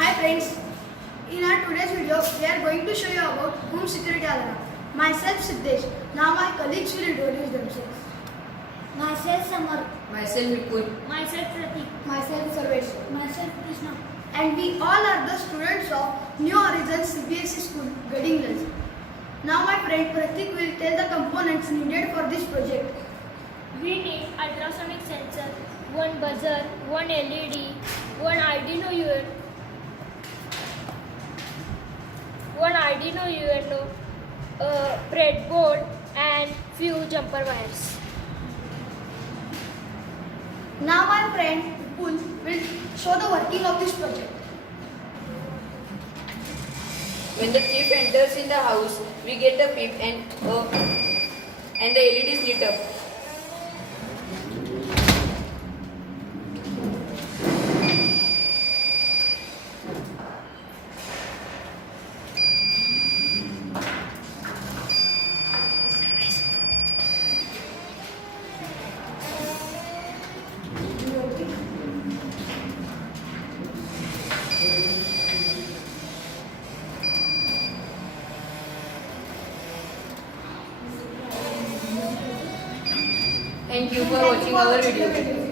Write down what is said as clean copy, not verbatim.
Hi friends, in our today's video we are going to show you about home security alarm. Myself Siddesh. Now my colleagues will introduce themselves. Myself Samar. Myself Vipul. Myself Pratik. Myself Sarvesh. Myself Krishna. And we all are the students of New Horizons CBSE School, Gading. Now my friend Pratik will tell the components needed for this project. We need ultrasonic sensor, one buzzer, one LED, one Arduino UNO, a breadboard, and few jumper wires. Now my friend Vipul will show the working of this project. When the thief enters in the house, we get a beep and the LED is lit up. Thank you for watching our video.